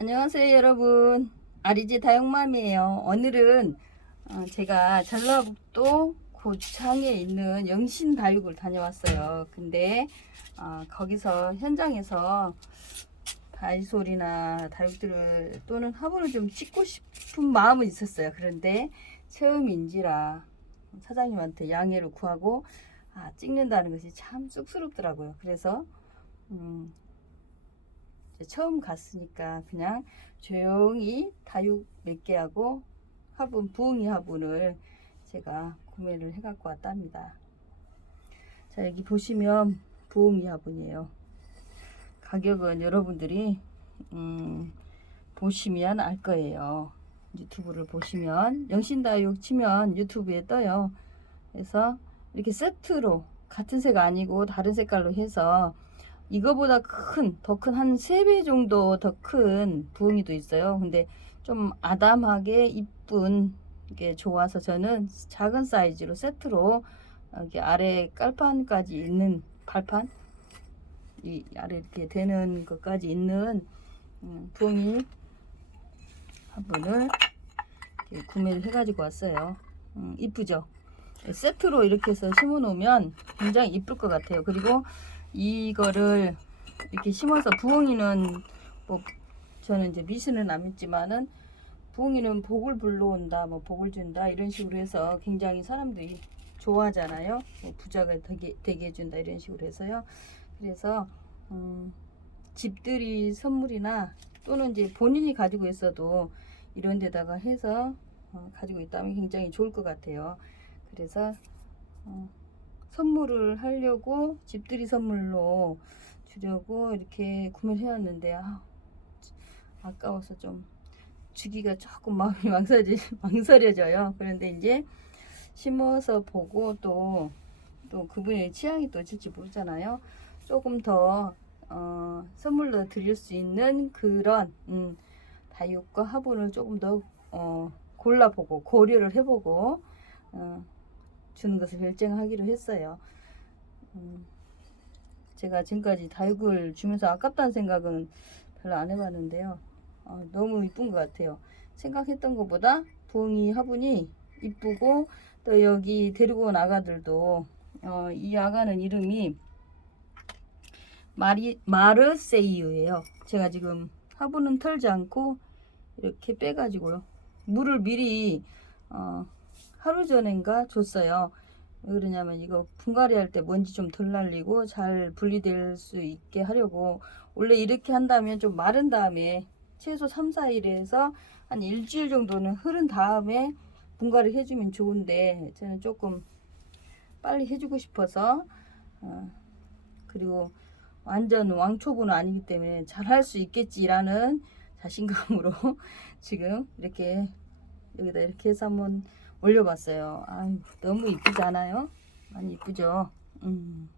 안녕하세요 여러분. 아리지 다육맘이에요. 오늘은 어, 제가 전라북도 고창에 있는 영신 다육을 다녀왔어요. 근데 어, 거기서 현장에서 다이소리나 다육들을 또는 화분을 좀 찍고 싶은 마음은 있었어요. 그런데 처음인지라 사장님한테 양해를 구하고 아, 찍는다는 것이 참 쑥스럽더라고요. 그래서 음, 처음 갔으니까 그냥 조용히 다육 몇 개 하고 화분 부엉이 화분을 제가 구매를 해 갖고 왔답니다. 자 여기 보시면 부엉이 화분이에요. 가격은 여러분들이 음, 보시면 알 거예요. 유튜브를 보시면 영신다육 치면 유튜브에 떠요. 그래서 이렇게 세트로 같은 색 아니고 다른 색깔로 해서 이거보다 큰, 더 큰 한 세 배 정도 더 큰 부엉이도 있어요. 근데 좀 아담하게 이쁜 게 좋아서 저는 작은 사이즈로 세트로 여기 아래 깔판까지 있는 발판 이 아래 이렇게 되는 것까지 있는 음, 부엉이 화분을 이렇게 구매를 해가지고 왔어요. 음, 이쁘죠? 세트로 이렇게 해서 심어 놓으면 굉장히 이쁠 것 같아요. 그리고 이거를 이렇게 심어서 부엉이는 뭐 저는 이제 미신은 안 믿지만은 부엉이는 복을 불러온다, 뭐 복을 준다 이런 식으로 해서 굉장히 사람들이 좋아하잖아요. 뭐 부자가 되게 되게 해준다 이런 식으로 해서요. 그래서 음, 집들이 선물이나 또는 이제 본인이 가지고 있어도 이런 데다가 해서 어, 가지고 있다면 굉장히 좋을 것 같아요. 그래서 어, 선물을 하려고 집들이 선물로 주려고 이렇게 구매를 해왔는데 아, 아까워서 좀 주기가 조금 마음이 망설여지, 망설여져요. 그런데 이제 심어서 보고 또, 또 그분의 취향이 또 있을지 모르잖아요. 조금 더 어, 선물로 드릴 수 있는 그런 음, 다육과 화분을 조금 더 어, 골라보고 고려를 해보고 어, 주는 것을 결정하기로 했어요. 음, 제가 지금까지 다육을 주면서 아깝다는 생각은 별로 안 해봤는데요. 어, 너무 이쁜 것 같아요. 생각했던 것보다 부엉이 화분이 이쁘고 또 여기 데리고 온 아가들도 어, 이 아가는 이름이 마리, 마르세이유예요. 제가 지금 화분은 털지 않고 이렇게 빼가지고요. 물을 미리 어, 하루 전인가 줬어요. 왜 그러냐면 이거 분갈이 할 때 먼지 좀 덜 날리고 잘 분리될 수 있게 하려고 원래 이렇게 한다면 좀 마른 다음에 최소 3, 4일에서 한 일주일 정도는 흐른 다음에 분갈이 해주면 좋은데 저는 조금 빨리 해주고 싶어서 어, 그리고 완전 왕초보는 아니기 때문에 잘 할 수 있겠지라는 자신감으로 지금 이렇게 여기다 이렇게 해서 한번 올려봤어요. 아 너무 이쁘지 않아요? 많이 이쁘죠? 음,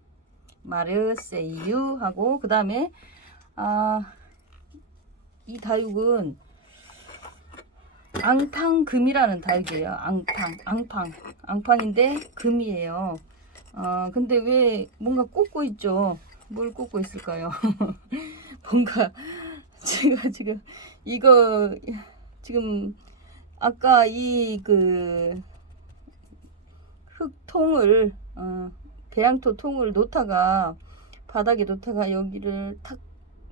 마르세유 하고 그 다음에 아, 이 다육은 앙탕금이라는 다육이에요. 앙탕, 앙팡, 앙팡인데 금이에요. 어, 근데 왜 뭔가 꽂고 있죠? 뭘 꽂고 있을까요? 뭔가 제가 지금 이거 지금 아까 이 그 흙통을 어, 배양토 통을 놓다가 바닥에 놓다가 여기를 탁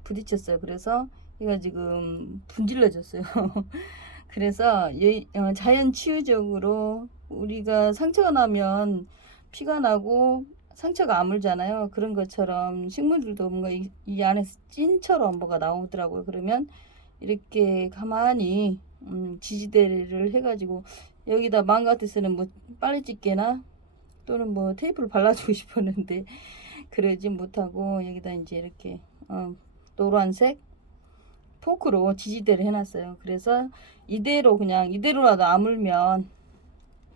부딪혔어요. 그래서 얘가 지금 분질러졌어요. 그래서 예, 어, 자연 치유적으로 우리가 상처가 나면 피가 나고 상처가 아물잖아요. 그런 것처럼 식물들도 뭔가 이, 이 안에서 찐처럼 뭐가 나오더라고요. 그러면 이렇게 가만히 음, 지지대를 해가지고 여기다 망 같았으면 뭐 찢게나 또는 뭐 테이프를 발라주고 싶었는데 그러지 못하고 여기다 이제 이렇게 어, 노란색 포크로 지지대를 해놨어요. 그래서 이대로 그냥 이대로라도 아물면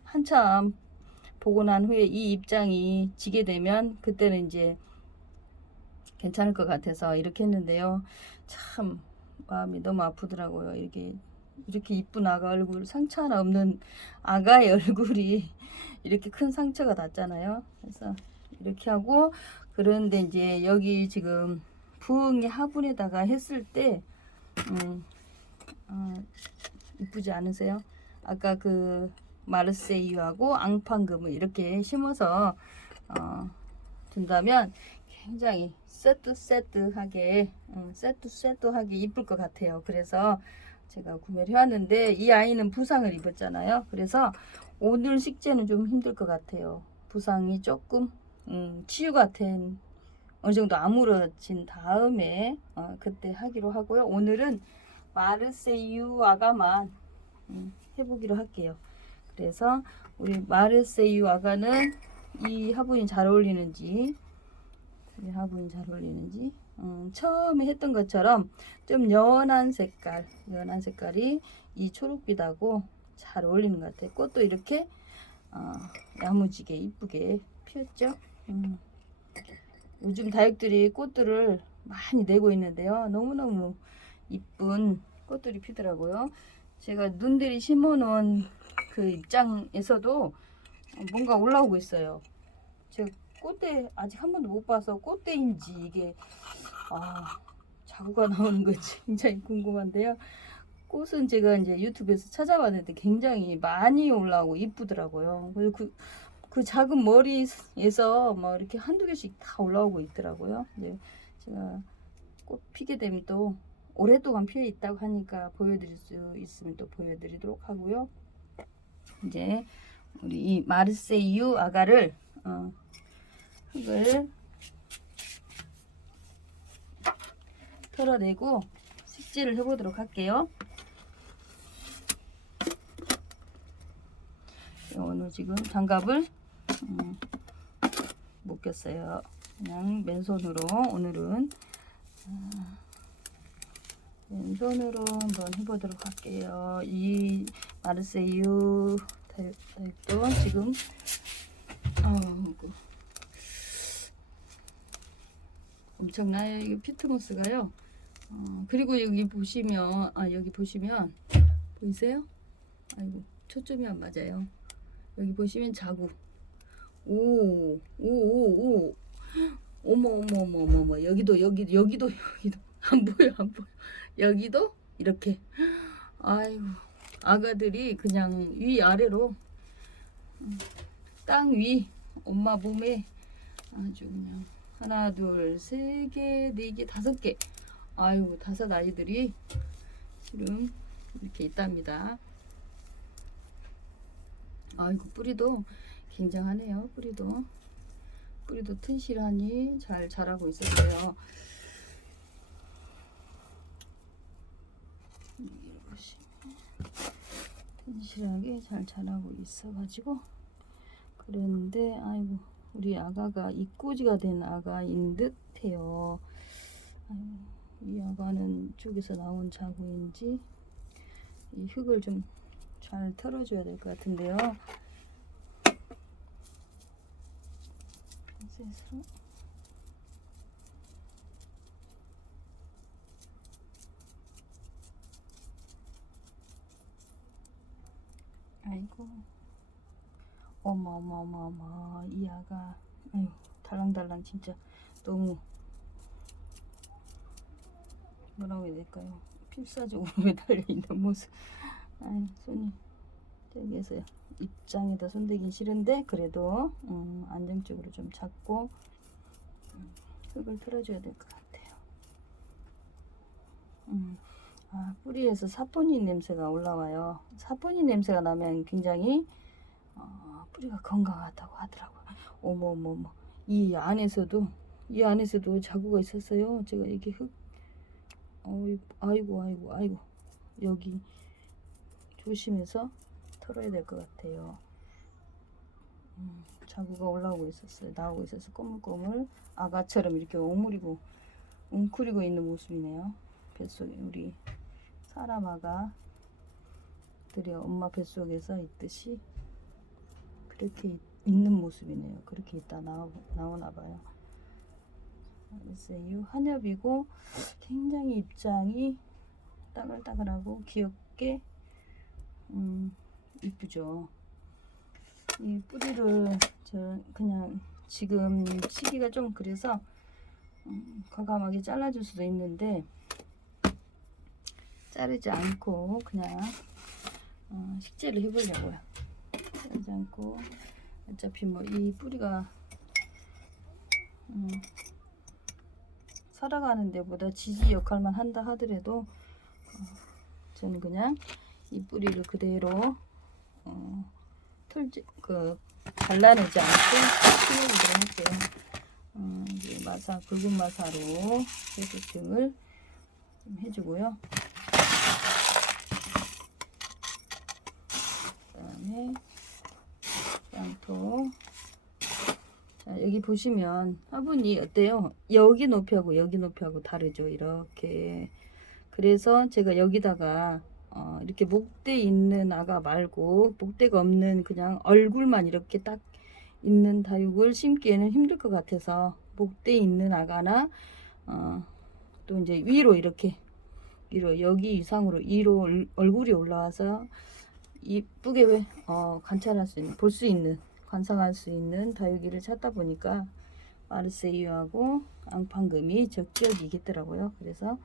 한참 보고 난 후에 이 입장이 지게 되면 그때는 이제 괜찮을 것 같아서 이렇게 했는데요. 참 마음이 너무 아프더라고요. 이게 이렇게 이쁜 아가 얼굴 상처 하나 없는 아가의 얼굴이 이렇게 큰 상처가 났잖아요. 그래서 이렇게 하고 그런데 이제 여기 지금 부흥의 화분에다가 했을 때 음, 어, 이쁘지 않으세요? 아까 그 마르세유하고 앙팡금을 이렇게 심어서 어, 둔다면 굉장히 세트 세트하게 음, 세트 세트하게 이쁠 것 같아요. 그래서 제가 구매를 해왔는데 이 아이는 부상을 입었잖아요. 그래서 오늘 식재는 좀 힘들 것 같아요. 부상이 조금 음, 치유가 된 어느 정도 아물어진 다음에 어, 그때 하기로 하고요. 오늘은 마르세유 아가만 음, 해보기로 할게요. 그래서 우리 마르세유 아가는 이 화분이 잘 어울리는지 이 화분이 잘 어울리는지 음, 처음에 했던 것처럼 좀 연한 색깔 연한 색깔이 이 초록빛하고 잘 어울리는 것 같아요. 꽃도 이렇게 어, 야무지게 이쁘게 피었죠. 음. 요즘 다육들이 꽃들을 많이 내고 있는데요. 너무너무 이쁜 꽃들이 피더라고요. 제가 눈들이 심어놓은 그 입장에서도 뭔가 올라오고 있어요. 제가 꽃대 아직 한 번도 못 봐서 꽃대인지 이게 아, 자구가 나오는 건지 굉장히 궁금한데요. 꽃은 제가 이제 유튜브에서 찾아봤는데 굉장히 많이 올라오고 이쁘더라고요. 그리고 그, 그 작은 머리에서 뭐 이렇게 한두 개씩 다 올라오고 있더라고요. 이제 제가 꽃 피게 되면 또 오랫동안 피어 있다고 하니까 보여드릴 수 있으면 또 보여드리도록 하고요. 이제 우리 이 마르세유 아가를 어, 흙을 털어내고 식재를 해보도록 할게요. 오늘 지금 장갑을 음, 못 꼈어요. 그냥 맨손으로 오늘은 아, 맨손으로 한번 해보도록 할게요. 이 마르세유 타입도 지금 어, 엄청나요. 이게 피트모스가요. 어, 그리고 여기 보시면 아 여기 보시면 보이세요? 아이고 초점이 안 맞아요. 여기 보시면 자구. 오, 오, 오, 오. 어머, 어머, 어머, 어머, 어머. 여기도, 여기, 여기도, 여기도. 안 보여, 안 보여. 여기도 이렇게. 아이고, 아가들이 그냥 위 아래로 음, 땅 위, 엄마 몸에 아주 그냥 하나, 둘, 세 개, 네 개, 다섯 개. 아이고, 다섯 아이들이 지금 이렇게 있답니다. 아이고 뿌리도 굉장하네요. 뿌리도 뿌리도 튼실하니 잘 자라고 있었어요. 튼실하게 잘 자라고 있어가지고 그랬는데 아이고 우리 아가가 입꼬지가 된 아가인 듯해요. 이 아가는 쪽에서 나온 자구인지 이 흙을 좀 잘 털어줘야 될 것 같은데요. 핀셋으로 아이고 어머 이 아가 아유 달랑달랑 진짜 너무 뭐라고 해야 될까요 필사적으로 매달려 있는 모습 아유 손이 저기에서 입장에다 손대긴 싫은데 그래도 음, 안정적으로 좀 잡고 음, 흙을 틀어줘야 될 것 같아요. 음, 아, 뿌리에서 사포닌 냄새가 올라와요. 사포닌 냄새가 나면 굉장히 어, 뿌리가 건강하다고 하더라고요. 어머 어머 어머 이 안에서도 이 안에서도 자구가 있었어요. 제가 이게 흙 아이고 아이고 아이고 여기 조심해서 털어야 될 것 같아요. 음, 자구가 올라오고 있었어요. 나오고 있어서 꼬물꼬물 아가처럼 이렇게 오므리고 웅크리고 있는 모습이네요. 뱃속에 우리 사람 아가들이 엄마 뱃속에서 있듯이 그렇게 있- 있는 모습이네요. 그렇게 있다 나오, 나오나 봐요. 글쎄요 한엽이고 굉장히 입장이 따글따글하고 귀엽게 음, 이쁘죠. 이 뿌리를 저 그냥 지금 시기가 좀 그래서 음, 과감하게 잘라줄 수도 있는데 자르지 않고 그냥 어, 식재를 해보려고요. 않고 어차피 뭐 이 뿌리가 음, 살아가는 데보다 지지 역할만 한다 하더라도 어, 저는 그냥 이 뿌리를 그대로 어, 틀지 그 잘라내지 않고 키워보도록 할게요. 음, 이제 마사 굵은 마사로 세팅을 좀 해주고요. 그다음에 양토. 자 여기 보시면 화분이 어때요? 여기 높이하고 여기 높이하고 다르죠. 이렇게. 그래서 제가 여기다가 어, 이렇게 목대 있는 아가 말고 목대가 없는 그냥 얼굴만 이렇게 딱 있는 다육을 심기에는 힘들 것 같아서 목대 있는 아가나 어, 또 이제 위로 이렇게 위로 여기 이상으로 위로 얼- 얼굴이 올라와서 이쁘게 어, 관찰할 수 있는 볼 수 있는 관상할 수 있는 다육이를 찾다 보니까 마르세유하고 앙팡금이 적격이겠더라고요. 그래서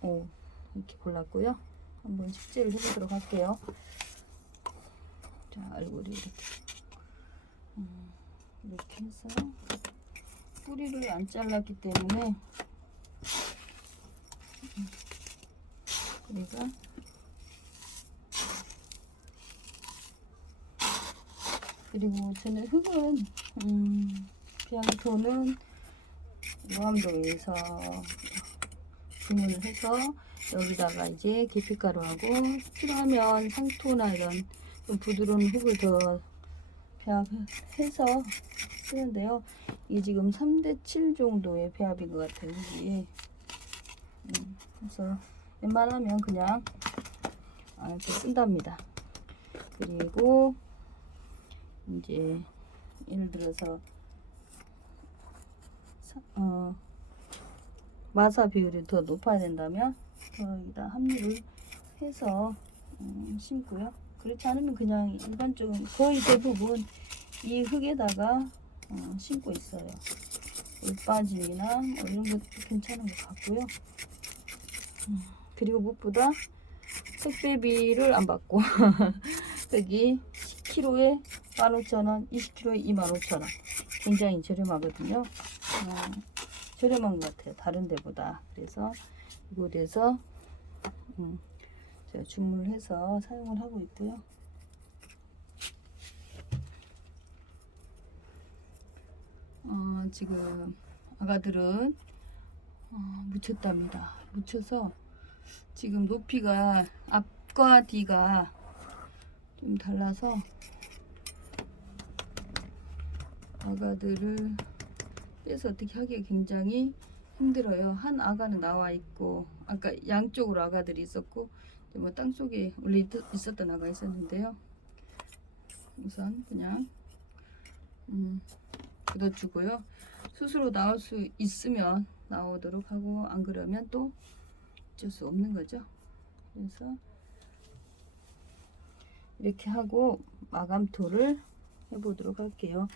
오, 이렇게 골랐고요. 한번 식재를 해보도록 할게요. 자, 얼굴이 이렇게 음, 이렇게 해서 뿌리를 안 잘랐기 때문에 음, 뿌리가 그리고 저는 흙은 음, 비앙토는 모함도에서 주문을 해서 여기다가 이제 계피가루하고 필요하면 상토나 이런 좀 부드러운 흙을 더 배합해서 쓰는데요. 이게 지금 3대7 정도의 배합인 것 같아요. 이게. 음, 그래서 웬만하면 그냥 아, 이렇게 쓴답니다. 그리고 이제 예를 들어서 사- 어, 마사 비율이 더 높아야 된다면 여기다 합류를 해서 음, 심고요. 그렇지 않으면 그냥 일반적인 거의 대부분 이 흙에다가 어, 심고 있어요. 물빠짐이나 뭐 이런 것도 괜찮은 것 같고요. 음, 그리고 무엇보다 택배비를 안 받고 여기 10kg에 15,000원, 20kg에 25,000원 굉장히 저렴하거든요. 어, 저렴한 것 같아요. 다른 데보다. 그래서 이곳에서 음, 제가 주문을 해서 사용을 하고 있고요. 어, 지금 아가들은 어, 묻혔답니다. 묻혀서 지금 높이가 앞과 뒤가 좀 달라서 아가들을 빼서 어떻게 하기가 굉장히 힘들어요. 한 아가는 나와 있고 아까 양쪽으로 아가들이 있었고 뭐 땅속에 원래 있- 있었던 아가 있었는데요. 우선 그냥 음, 걷어주고요. 스스로 나올 수 있으면 나오도록 하고 안 그러면 또 어쩔 수 없는 거죠. 그래서 이렇게 하고 마감토를 해보도록 할게요.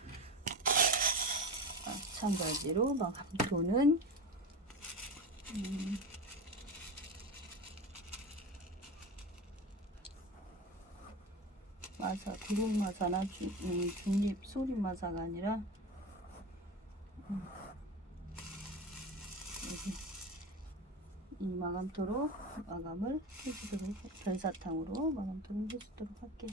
마찬가지로 마감토는 음, 마사, 구름 마사나 주, 음, 중립 소림 마사가 아니라 음, 이 마감토로 마감을 해주도록 별사탕으로 마감토를 해주도록 할게요.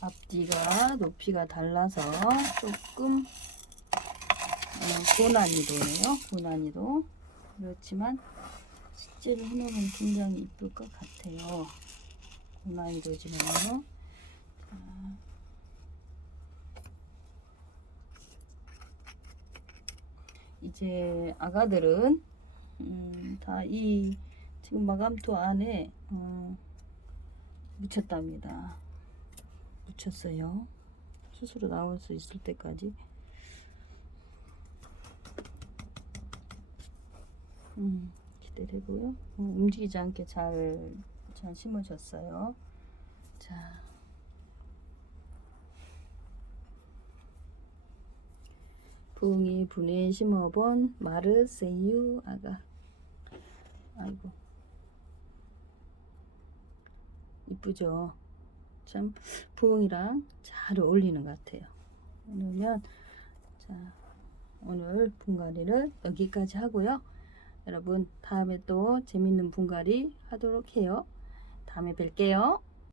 앞뒤가 높이가 달라서 조금 어, 고난이도네요. 고난이도 그렇지만 실제로 해놓으면 굉장히 이쁠 것 같아요. 고난이도지만요. 자, 이제 아가들은 음, 다 이 지금 마감토 안에 어, 묻혔답니다. 묻혔어요. 스스로 나올 수 있을 때까지. 음, 기대되고요. 어, 움직이지 않게 잘, 잘 심어졌어요. 자. 부엉이 분에 심어본 마르세유 아가 아이고 이쁘죠 참 부엉이랑 잘 어울리는 것 같아요. 그러면 자 오늘 분갈이를 여기까지 하고요. 여러분 다음에 또 재밌는 분갈이 하도록 해요. 다음에 뵐게요